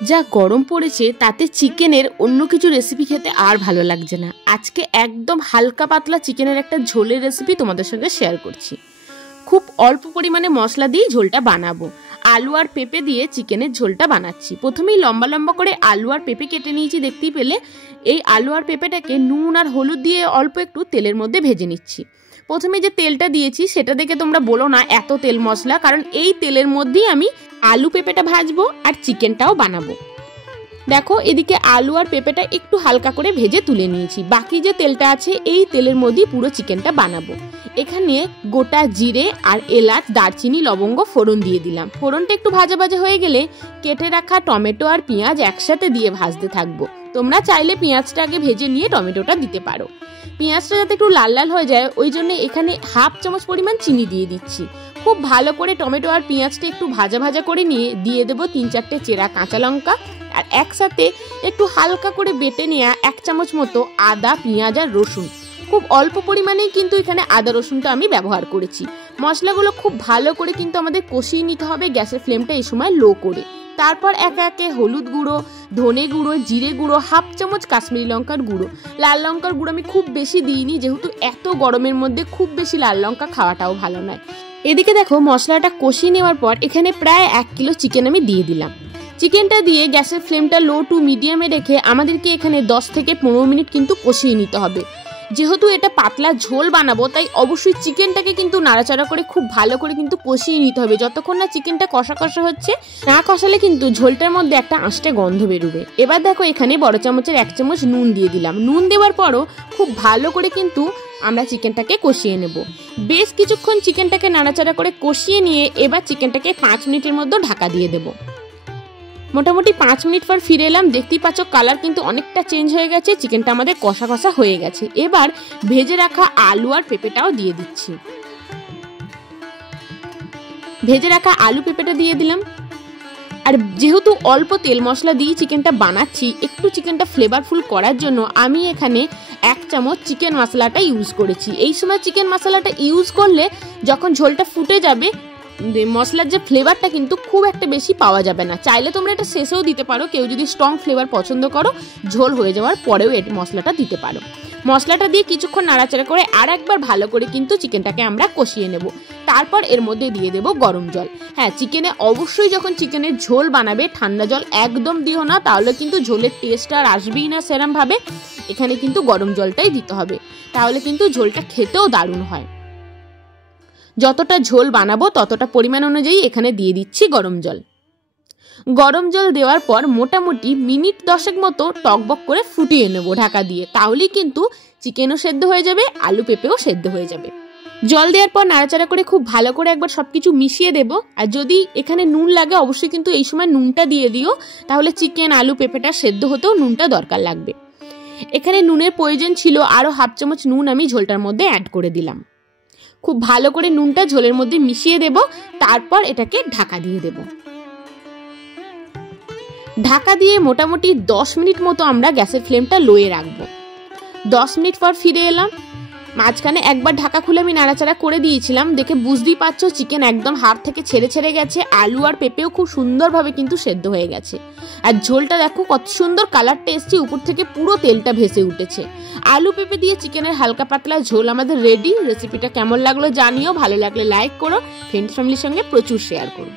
যা গরম পড়েছে তাতে চিকেনের অন্য কিছু রেসিপি খেতে আর ভালো লাগছে না। আজকে একদম হালকা পাতলা চিকেনের একটা ঝোলের রেসিপি তোমাদের সঙ্গে শেয়ার করছি। খুব অল্প পরিমাণে মশলা দিয়ে ঝোলটা বানাবো। আলু আর পেঁপে দিয়ে চিকেনের ঝোলটা বানাচ্ছি। প্রথমেই লম্বা লম্বা করে আলু আর পেঁপে কেটে নিয়েছি, দেখতেই পেলে। এই আলু আর পেঁপেটাকে নুন আর হলুদ দিয়ে অল্প একটু তেলের মধ্যে ভেজে নিচ্ছি। প্রথমে যে তেলটা দিয়েছি সেটা দেখে তোমরা বলো না এত তেল মশলা, কারণ এই তেলের মধ্যেই আমি আলু পেঁপেটা ভাজবো আর চিকেনটাও বানাবো। দেখো, এদিকে আলু আর পেঁপেটা একটু হালকা করে ভেজে তুলে নিয়েছি। বাকি যে তেলটা আছে এই তেলের মধ্যেই পুরো চিকেনটা বানাবো। এখানে গোটা জিরে আর এলাচ, দারচিনি, লবঙ্গ ফোড়ন দিয়ে দিলাম। ফোড়নটা একটু ভাজা ভাজা হয়ে গেলে কেটে রাখা টমেটো আর পেঁয়াজ একসাথে দিয়ে ভাজতে থাকবো। তোমরা চাইলে পেঁয়াজটা আগে ভেজে নিয়ে টমেটোটা দিতে পারো। পেঁয়াজটা যাতে একটু লাল লাল হয়ে যায় ওই জন্য এখানে 1/2 চামচ পরিমাণ চিনি দিয়ে দিচ্ছি। খুব ভালো করে টমেটো আর পেঁয়াজটা একটু ভাজা ভাজা করে নিয়ে দিয়ে দেবো 3-4টে চেরা কাঁচা লঙ্কা আর একসাথে একটু হালকা করে বেটে নেওয়া 1 চামচ মতো আদা, পেঁয়াজ আর রসুন। খুব অল্প পরিমাণেই কিন্তু এখানে আদা রসুনটা আমি ব্যবহার করেছি। মশলাগুলো খুব ভালো করে কিন্তু আমাদের কষিয়ে নিতে হবে, গ্যাসের ফ্লেমটা এই সময় লো করে। তারপর একে একে হলুদ গুঁড়ো, ধনে গুঁড়ো, জিরে গুঁড়ো, 1/2 চামচ কাশ্মীরি লঙ্কার গুঁড়ো। লাল লঙ্কার গুঁড়ো আমি খুব বেশি দিইনি, যেহেতু এত গরমের মধ্যে খুব বেশি লাল লঙ্কা খাওয়াটাও ভালো নয়। এদিকে দেখো, মশলাটা কষিয়ে নেওয়ার পর এখানে প্রায় 1 কিলো চিকেন আমি দিয়ে দিলাম। চিকেনটা দিয়ে গ্যাসের ফ্লেমটা লো টু মিডিয়ামে রেখে আমাদেরকে এখানে 10 থেকে 15 মিনিট কিন্তু কষিয়ে নিতে হবে। যেহেতু এটা পাতলা ঝোল বানাবো তাই অবশ্যই চিকেনটাকে কিন্তু নাড়াচাড়া করে খুব ভালো করে কিন্তু কষিয়ে নিতে হবে। যতক্ষণ না চিকেনটা কষা কষা হচ্ছে, না কষালে কিন্তু ঝোলটার মধ্যে একটা আঁশটে গন্ধ বেরোবে। এবার দেখো, এখানে বড় চামচের 1 চামচ নুন দিয়ে দিলাম। নুন দেওয়ার পরও খুব ভালো করে কিন্তু আমরা চিকেনটাকে কষিয়ে নেব। বেশ কিছুক্ষণ চিকেনটাকে নাড়াচাড়া করে কষিয়ে নিয়ে এবার চিকেনটাকে 5 মিনিটের মধ্যে ঢাকা দিয়ে দেবো। মোটামুটি 5 মিনিট পর ফিরে এলাম। দেখতেই পাচ্ছ কালার কিন্তু অনেকটা চেঞ্জ হয়ে গেছে, চিকেনটা আমাদের কষা কষা হয়ে গেছে। এবার ভেজে রাখা আলু আর পেঁপেটাও দিয়ে দিচ্ছি। ভেজে রাখা আলু পেঁপেটা দিয়ে দিলাম। আর যেহেতু অল্প তেল মশলা দিয়ে চিকেনটা বানাচ্ছি, একটু চিকেনটা ফ্লেভারফুল করার জন্য আমি এখানে 1 চামচ চিকেন মশলাটা ইউজ করেছি। এই সময় চিকেন মশলাটা ইউজ করলে যখন ঝোলটা ফুটে যাবে মশলার যে ফ্লেভারটা কিন্তু খুব একটা বেশি পাওয়া যাবে না। চাইলে তোমরা এটা শেষেও দিতে পারো, কেউ যদি স্ট্রং ফ্লেভার পছন্দ করো ঝোল হয়ে যাওয়ার পরেও এই মশলাটা দিতে পারো। মশলাটা দিয়ে কিছুক্ষণ নাড়াচাড়া করে আর একবার ভালো করে কিন্তু চিকেনটাকে আমরা কষিয়ে নেব। তারপর এর মধ্যে দিয়ে দেবো গরম জল। হ্যাঁ, চিকেনে অবশ্যই যখন চিকেনের ঝোল বানাবে ঠান্ডা জল একদম দিও না, তাহলে কিন্তু ঝোলের টেস্ট আর আসবেই না সেরম ভাবে। এখানে কিন্তু গরম জলটাই দিতে হবে, তাহলে কিন্তু ঝোলটা খেতেও দারুণ হয়। যতটা ঝোল বানাবো ততটা পরিমাণ অনুযায়ী এখানে দিয়ে দিচ্ছি গরম জল। গরম জল দেওয়ার পর মোটামুটি মিনিট 10 মতো টকবক করে ফুটিয়ে নেব ঢাকা দিয়ে। তাহলেই কিন্তু চিকেনও সেদ্ধ হয়ে যাবে, আলু পেঁপেও সেদ্ধ হয়ে যাবে। জল দেওয়ার পর নাড়াচাড়া করে খুব ভালো করে একবার সবকিছু মিশিয়ে দেব। আর যদি এখানে নুন লাগে অবশ্যই কিন্তু এই সময় নুনটা দিয়ে দিও, তাহলে চিকেন আলু পেঁপেটা সেদ্ধ হতেও নুনটা দরকার লাগবে। এখানে নুনের প্রয়োজন ছিল, আরও 1/2 চামচ নুন আমি ঝোলটার মধ্যে অ্যাড করে দিলাম। খুব ভালো করে নুনটা ঝোলের মধ্যে মিশিয়ে দেব। তারপর এটাকে ঢাকা দিয়ে দেব। ঢাকা দিয়ে মোটামুটি 10 মিনিট মতো আমরা গ্যাসের ফ্লেমটা লোয়ে রাখবো। 10 মিনিট পর ফিরে এলাম। মাঝখানে একবার ঢাকা খুলে আমি নাড়াচাড়া করে দিয়েছিলাম, দেখে বুঝতেই পারছো চিকেন একদম হাড় থেকে ছেড়ে ছেড়ে গেছে। আলু আর পেঁপেও খুব সুন্দরভাবে কিন্তু সেদ্ধ হয়ে গেছে। আর ঝোলটা দেখো কত সুন্দর কালারটা এসছে, উপর থেকে পুরো তেলটা ভেসে উঠেছে। আলু পেঁপে দিয়ে চিকেনের হালকা পাতলা ঝোল আমাদের রেডি। রেসিপিটা কেমন লাগলো জানিও, ভালো লাগলে লাইক করো, ফ্রেন্ডস ফ্যামিলির সঙ্গে প্রচুর শেয়ার করো।